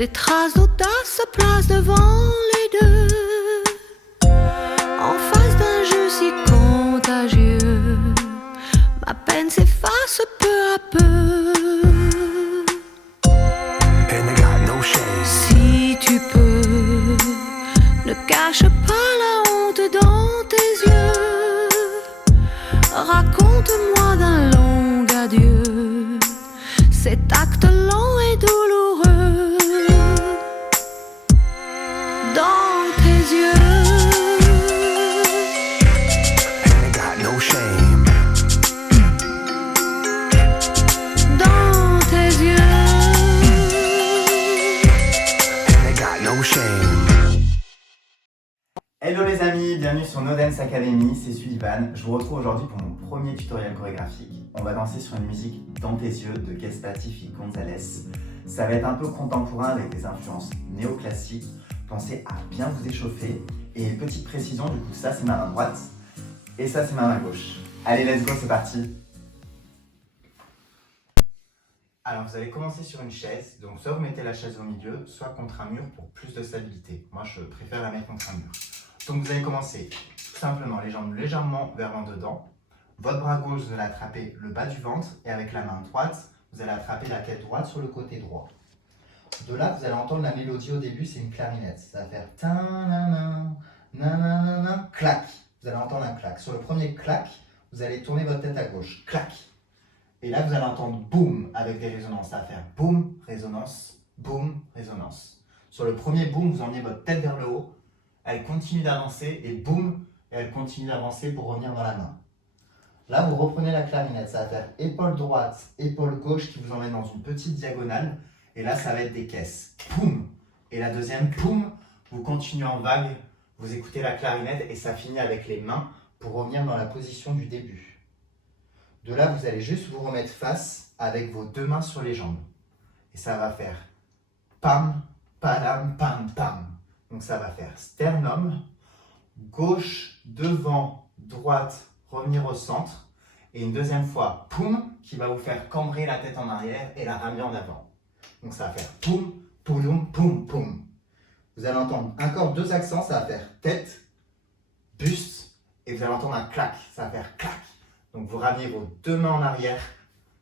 Des traces d'audace se placent devant les deux, en face d'un jeu si contagieux. Ma peine s'efface peu à peu. Si tu peux, ne cache pas la honte dans tes yeux. Raconte-moi d'un long adieu, cet acte lent et douloureux. Dans tes yeux, dans tes yeux. Hello les amis, bienvenue sur No Dance Academy, c'est Sullivan. Je vous retrouve aujourd'hui pour mon premier tutoriel chorégraphique. On va danser sur une musique Dans tes yeux de Gestatifi Gonzalez. Ça va être un peu contemporain avec des influences néoclassiques. Pensez à bien vous échauffer. Et petite précision, du coup ça c'est ma main droite et ça c'est ma main gauche. Allez, let's go, c'est parti. Alors vous allez commencer sur une chaise, donc soit vous mettez la chaise au milieu, soit contre un mur pour plus de stabilité. Moi je préfère la mettre contre un mur. Donc vous allez commencer tout simplement les jambes légèrement vers l'en dedans. Votre bras gauche, vous allez attraper le bas du ventre et avec la main droite, vous allez attraper la tête droite sur le côté droit. De là, vous allez entendre la mélodie au début, c'est une clarinette. Ça va faire ta-na-na, na-na-na-na, clac. Vous allez entendre un clac. Sur le premier clac, vous allez tourner votre tête à gauche, clac. Et là, vous allez entendre boum avec des résonances. Ça va faire boum, résonance, boum, résonance. Sur le premier boum, vous emmenez votre tête vers le haut. Elle continue d'avancer et boum, et elle continue d'avancer pour revenir dans la main. Là, vous reprenez la clarinette. Ça va faire épaule droite, épaule gauche qui vous emmène dans une petite diagonale. Et là, ça va être des caisses. Poum. Et la deuxième, poum. Vous continuez en vague. Vous écoutez la clarinette et ça finit avec les mains pour revenir dans la position du début. De là, vous allez juste vous remettre face avec vos deux mains sur les jambes. Et ça va faire pam, padam, pam, pam. Donc ça va faire sternum, gauche, devant, droite, revenir au centre. Et une deuxième fois, poum, qui va vous faire cambrer la tête en arrière et la ramener en avant. Donc ça va faire poum, poum, poum, poum. Vous allez entendre encore deux accents, ça va faire tête, buste, et vous allez entendre un clac, ça va faire clac. Donc vous ramenez vos deux mains en arrière,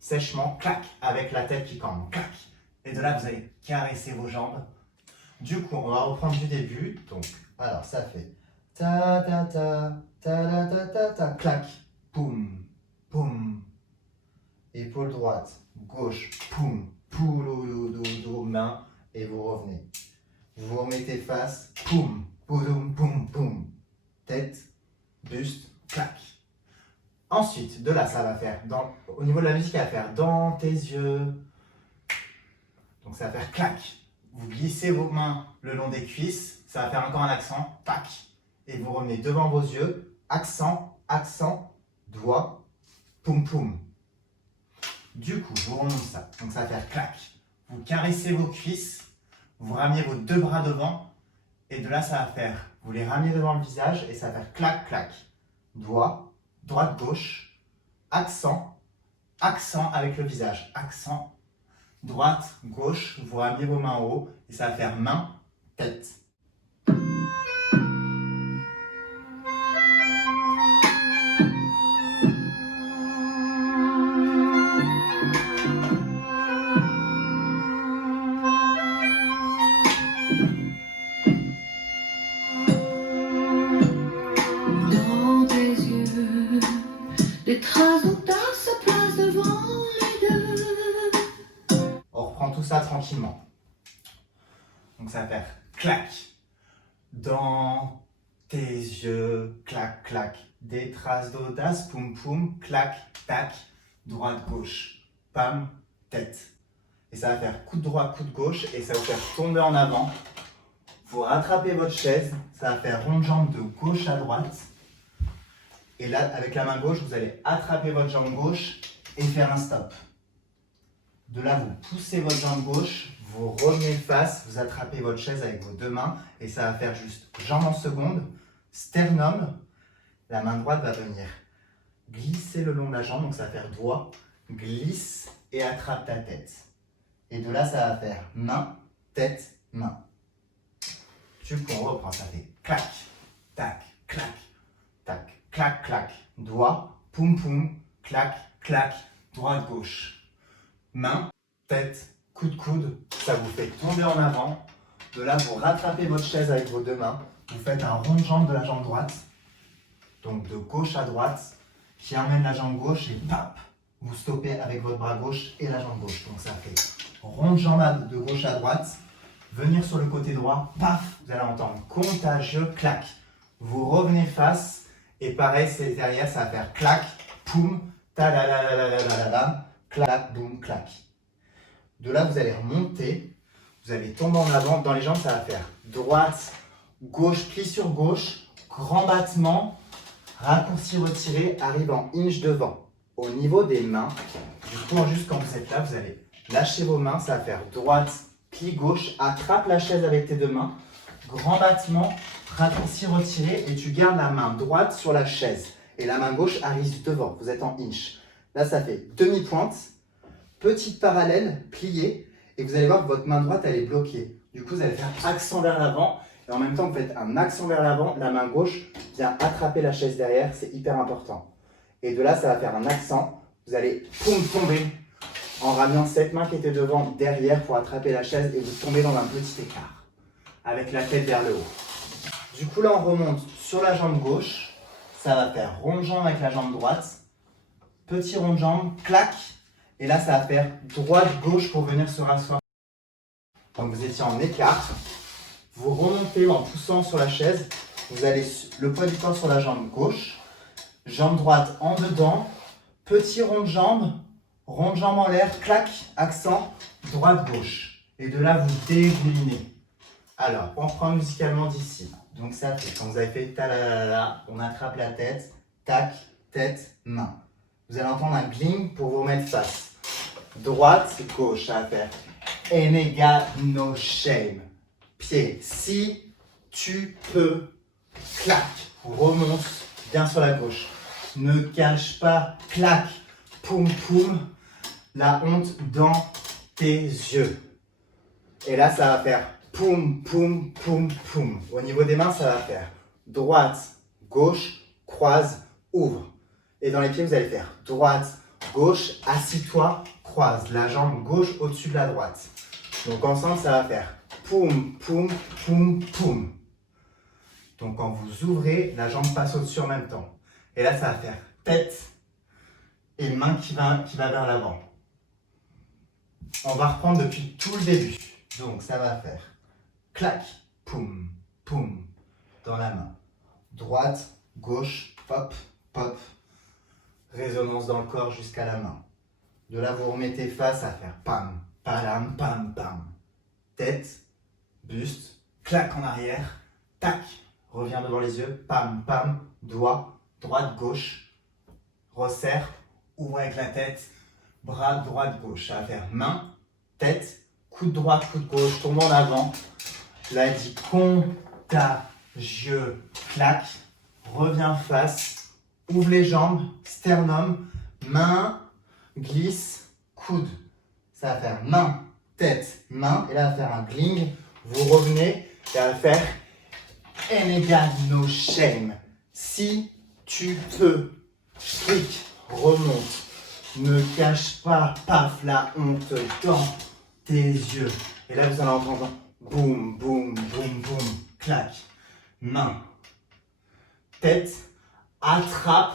sèchement, clac, avec la tête qui cambre, clac. Et de là, vous allez caresser vos jambes. Du coup, on va reprendre du début. Donc, alors ça fait ta ta ta ta ta ta ta, clac, poum, poum. Épaule droite, gauche, poum, poulouloudoudou, main, et vous revenez. Vous vous remettez face, poum, pouloum, poum, poum. Tête, buste, clac. Ensuite, de là, ça va faire, au niveau de la musique, ça va faire dans tes yeux. Donc ça va faire clac. Vous glissez vos mains le long des cuisses, ça va faire encore un accent, tac. Et vous revenez devant vos yeux, accent, accent, doigt, poum, poum. Du coup, je vous remonte ça. Donc ça va faire clac. Vous caressez vos cuisses, vous ramenez vos deux bras devant, et de là, ça va faire, vous les ramenez devant le visage, et ça va faire clac, clac. Doigt, droite, gauche, accent, accent avec le visage, accent, droite, gauche, vous ramenez vos mains en haut, et ça va faire main, tête. Dans tes yeux, des traces d'audace se placent devant les deux. On reprend tout ça tranquillement. Donc ça va faire clac. Dans tes yeux, clac, clac. Des traces d'audace, poum, poum, clac, tac. Droite, gauche, pam, tête. Et ça va faire coup de droite, coup de gauche, et ça va vous faire tomber en avant. Vous rattrapez votre chaise, ça va faire rond de jambe de gauche à droite. Et là, avec la main gauche, vous allez attraper votre jambe gauche et faire un stop. De là, vous poussez votre jambe gauche, vous revenez face, vous attrapez votre chaise avec vos deux mains et ça va faire juste jambe en seconde, sternum. La main droite va venir glisser le long de la jambe, donc ça va faire doigt, glisse et attrape ta tête. Et de là, ça va faire main, tête, main. Du coup, on reprend, ça fait clac, tac, clac, tac, clac, clac. Doigt, poum, poum, clac, clac, droite, gauche. Main, tête, coup de coude, ça vous fait tomber en avant. De là, vous rattrapez votre chaise avec vos deux mains. Vous faites un rond de jambe de la jambe droite. Donc de gauche à droite, qui emmène la jambe gauche et pap, vous stoppez avec votre bras gauche et la jambe gauche. Donc ça fait rond de jambe de gauche à droite. Venir sur le côté droit, paf, vous allez entendre contagieux, clac. Vous revenez face et pareil, c'est derrière, ça va faire clac, poum, ta la la la la la la la, clac, boum, clac. De là, vous allez remonter, vous allez tomber en avant. Dans les jambes, ça va faire droite, gauche, pli sur gauche, grand battement, raccourci retiré, arrive en hinge devant. Au niveau des mains, du coup, juste quand vous êtes là, vous allez lâcher vos mains, ça va faire droite, pli gauche, attrape la chaise avec tes deux mains, grand battement, raccourci retiré et tu gardes la main droite sur la chaise et la main gauche arrive devant, vous êtes en hinge. Là, ça fait demi-pointe, petite parallèle, pliée et vous allez voir que votre main droite, elle est bloquée. Du coup, vous allez faire accent vers l'avant et en même temps, vous faites un accent vers l'avant, la main gauche vient attraper la chaise derrière, c'est hyper important. Et de là, ça va faire un accent, vous allez tomber en ramenant cette main qui était devant derrière pour attraper la chaise et vous tombez dans un petit écart avec la tête vers le haut. Du coup là on remonte sur la jambe gauche, ça va faire rond de jambe avec la jambe droite, petit rond de jambe, clac, et là ça va faire droite-gauche pour venir se rasseoir. Donc vous étiez en écart, vous remontez en poussant sur la chaise, vous allez le poids du corps sur la jambe gauche, jambe droite en dedans, petit rond de jambe en l'air, clac, accent, droite-gauche. Et de là, vous dégoulinez. Alors, on reprend musicalement d'ici. Donc ça fait, quand vous avez fait ta la la la la, on attrape la tête, tac, tête, main. Vous allez entendre un gling pour vous remettre face. Droite, gauche, ça va faire Enega no shame. Pied, si tu peux, clac, remonte bien sur la gauche. Ne cache pas, clac, poum poum, la honte dans tes yeux. Et là, ça va faire poum, poum, poum, poum. Au niveau des mains, ça va faire droite, gauche, croise, ouvre. Et dans les pieds, vous allez faire droite, gauche, assis-toi, croise. La jambe gauche au-dessus de la droite. Donc ensemble, ça va faire poum, poum, poum, poum. Donc quand vous ouvrez, la jambe passe au-dessus en même temps. Et là, ça va faire tête et main qui va vers l'avant. On va reprendre depuis tout le début. Donc ça va faire clac, poum, poum, dans la main. Droite, gauche, pop, pop. Résonance dans le corps jusqu'à la main. De là, vous remettez face à faire pam, palam, pam, pam. Tête, buste, clac en arrière, tac, reviens devant les yeux, pam, pam, doigt, droite, gauche, resserre, ouvre avec la tête, bras, droite, gauche. Ça va faire main, tête, coude droit, coude gauche, tombe en avant. Là, dit contagieux, clac, reviens face, ouvre les jambes, sternum, main, glisse, coude. Ça va faire main, tête, main, et là, va faire un gling. Vous revenez, ça va faire Enega no shame. Si tu peux, clic, remonte. Ne cache pas, paf, la honte dans tes yeux. Et là, vous allez entendre boum, boum, boum, boum, clac. Main, tête, attrape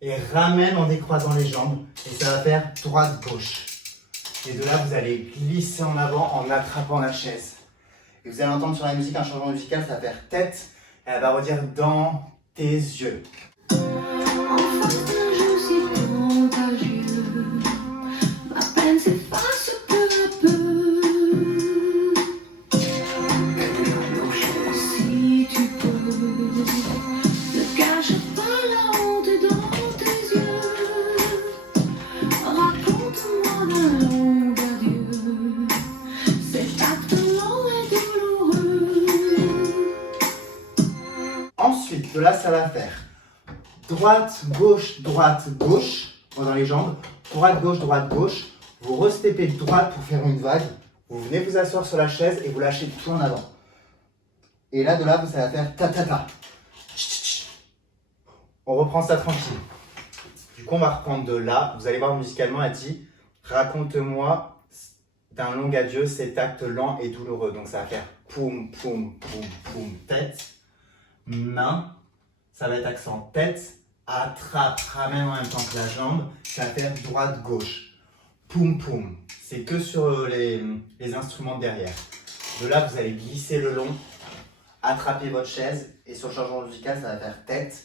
et ramène en décroisant les jambes. Et ça va faire droite-gauche. Et de là, vous allez glisser en avant en attrapant la chaise. Et vous allez entendre sur la musique un changement musical, ça va faire tête. Et elle va redire dans tes yeux. Enfin, je suis contagieux. Ma peine s'efface peu à peu. Si tu peux, ne cache pas la honte dans tes yeux. Raconte-moi d'un long adieu. Cet acte lent et douloureux. Ensuite, de là, ça va faire droite, gauche, dans les jambes. Droite, gauche, vous restepez de droite pour faire une vague. Vous venez vous asseoir sur la chaise et vous lâchez tout en avant. Et là, de là, ça va faire ta-ta-ta. On reprend ça tranquille. Du coup, on va reprendre de là. Vous allez voir musicalement, elle dit « Raconte-moi d'un long adieu cet acte lent et douloureux ». Donc, ça va faire poum, poum, poum, poum, tête, main. Ça va être accent tête, attrape, ramène en même temps que la jambe. Ça va faire droite, gauche. Poum, poum. C'est que sur les instruments de derrière. De là, vous allez glisser le long, attraper votre chaise. Et sur le changement musical, ça va faire tête,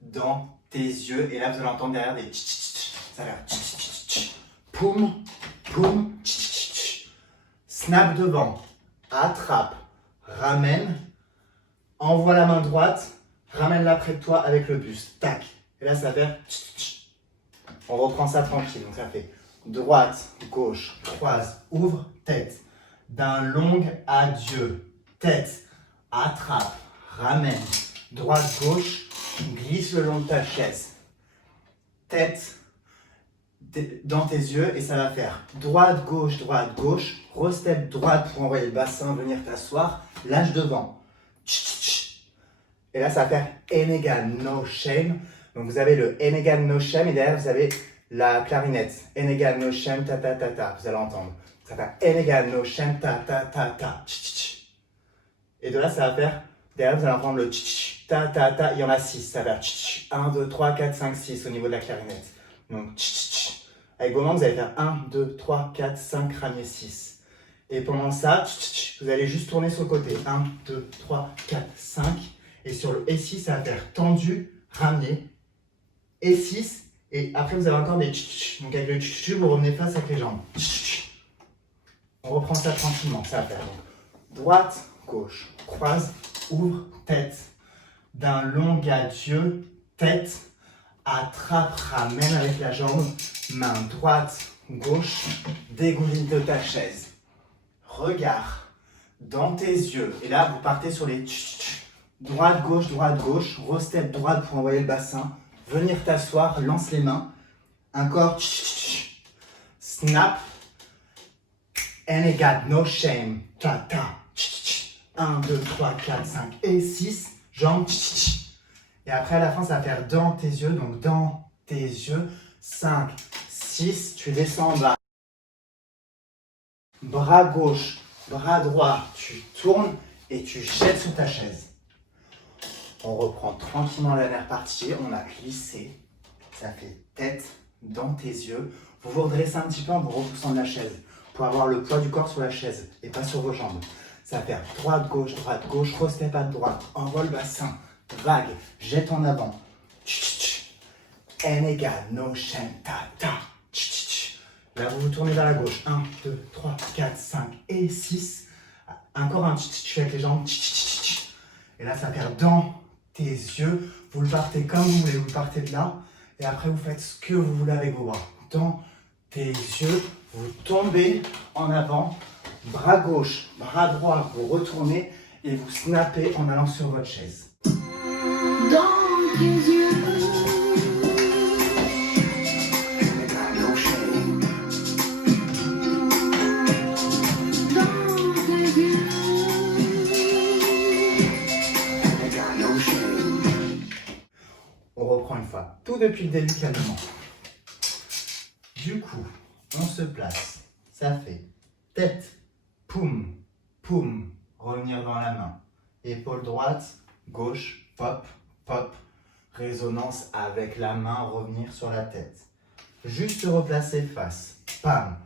dans tes yeux. Et là, vous allez entendre derrière des tch-tch-tch. Ça va faire tch-tch-tch. Poum, poum, tch-tch-tch. Snap devant, attrape, ramène, envoie la main droite, ramène-la près de toi avec le buste. Tac. Et là, ça va faire tch-tch-tch. On reprend ça tranquille. Donc, ça fait droite, gauche, croise, ouvre, tête. D'un long adieu. Tête, attrape, ramène, droite, gauche, glisse le long de ta chaise. Tête dans tes yeux et ça va faire droite, gauche, restep droite pour envoyer le bassin, venir t'asseoir, lâche devant. Et là, ça va faire N égale no shame. Donc, vous avez le N égale no shame et derrière, vous avez la clarinette. N égale no shame, ta ta ta ta. Vous allez entendre. Ça va faire N égale no shame, ta ta ta ta. Et de là, ça va faire, derrière, vous allez entendre le ta ta ta. Il y en a 6. Ça va faire 1, 2, 3, 4, 5, 6 au niveau de la clarinette. Donc, avec vos mains, vous allez faire 1, 2, 3, 4, 5, ramener 6. Et pendant ça, vous allez juste tourner sur le côté. 1, 2, 3, 4, 5. Et sur le E6, ça va faire tendu, ramener. E6. Et après, vous avez encore des donc avec le vous revenez face avec les jambes. On reprend ça tranquillement. Ça va faire donc droite, gauche, croise, ouvre, tête. D'un long adieu, tête, attrape, ramène avec la jambe. Main droite, gauche, dégouline de ta chaise. Regard dans tes yeux. Et là, vous partez sur les droite, gauche, restep droite pour envoyer le bassin. Venir t'asseoir, lance les mains. Encore. Snap. And I got no shame. Ta ta. 1, 2, 3, 4, 5 et 6. Jambes. Et après, à la fin, ça va faire dans tes yeux. Donc, dans tes yeux. 5, 6. Tu descends en bas. Bras gauche, bras droit. Tu tournes et tu jettes sur ta chaise. On reprend tranquillement la dernière partie. On a glissé. Ça fait tête dans tes yeux. Vous vous redressez un petit peu en vous repoussant de la chaise pour avoir le poids du corps sur la chaise et pas sur vos jambes. Ça va faire droite, gauche, restep à droite. Envoie le bassin. Vague. Jette en avant. N égale no shame. Ta ta. Là, vous vous tournez vers la gauche. 1, 2, 3, 4, 5 et 6. Encore un avec les jambes. Et là, ça va faire dans tes yeux. Vous le partez comme vous voulez. Vous le partez de là. Et après, vous faites ce que vous voulez avec vos bras. Dans tes yeux, vous tombez en avant. Bras gauche, bras droit, vous retournez et vous snappez en allant sur votre chaise. Dans tes yeux. On reprend une fois, tout depuis le début calmement. Du coup, on se place, ça fait tête, poum, poum, revenir dans la main. Épaule droite, gauche, pop, pop, résonance avec la main, revenir sur la tête. Juste se replacer face, pam,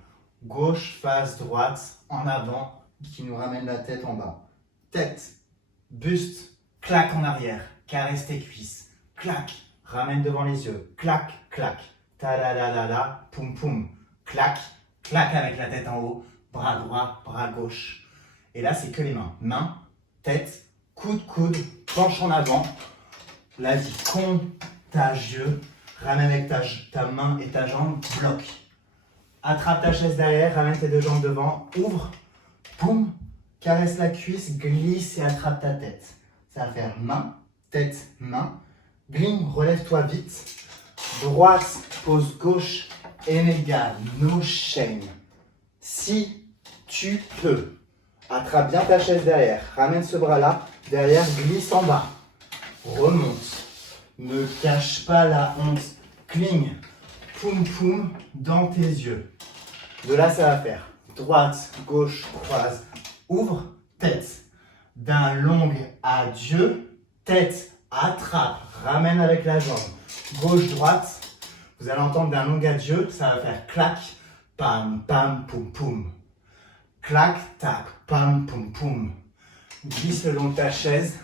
gauche, face, droite, en avant, qui nous ramène la tête en bas. Tête, buste, claque en arrière, caresse tes cuisses, claque, ramène devant les yeux, claque, claque, ta-da-da-da-da, poum, poum, claque, claque avec la tête en haut, bras droit, bras gauche. Et là, c'est que les mains. Main, tête, coude, penche en avant. Là, dit contagieux. Ramène avec ta main et ta jambe, bloque. Attrape ta chaise derrière, ramène tes deux jambes devant, ouvre, poum, caresse la cuisse, glisse et attrape ta tête. Ça va faire main, tête, main. Gling, relève-toi vite. Droite, pose gauche, N égale, no shame. Si Tu peux. Attrape bien ta chaise derrière. Ramène ce bras-là. Derrière, glisse en bas. Remonte. Ne cache pas la honte. Cligne. Poum poum dans tes yeux. De là, ça va faire droite, gauche, croise. Ouvre, tête. D'un long adieu. Tête, attrape. Ramène avec la jambe. Gauche, droite. Vous allez entendre d'un long adieu. Ça va faire clac. Pam, pam, poum, poum. Clac, tac, pam, poum, poum. Glisse le long de ta chaise.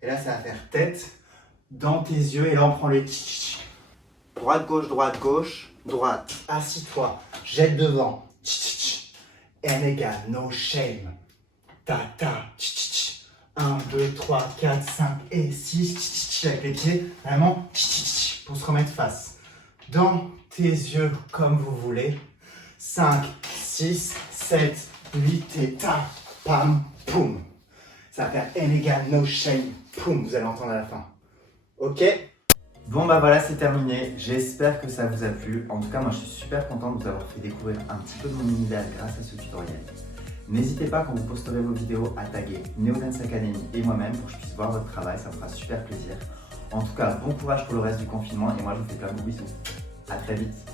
Et là, ça va faire tête dans tes yeux. Et là, on prend les tch. Droite, gauche, droite. Assis-toi. Jette devant. N égale, no shame. Ta, ta, 1, 2, 3, 4, 5 et 6. Avec les pieds. Vraiment, pour se remettre face. Dans tes yeux, comme vous voulez. 5, 6, 7, 8 et ta, pam, poum. Ça va faire N égale no shame, poum, vous allez entendre à la fin. Ok? Bon bah voilà, c'est terminé. J'espère que ça vous a plu. En tout cas, moi je suis super content de vous avoir fait découvrir un petit peu de mon univers grâce à ce tutoriel. N'hésitez pas quand vous posterez vos vidéos à taguer Neodance Academy et moi-même pour que je puisse voir votre travail, ça me fera super plaisir. En tout cas, bon courage pour le reste du confinement et moi je vous fais plein de bisous. À très vite.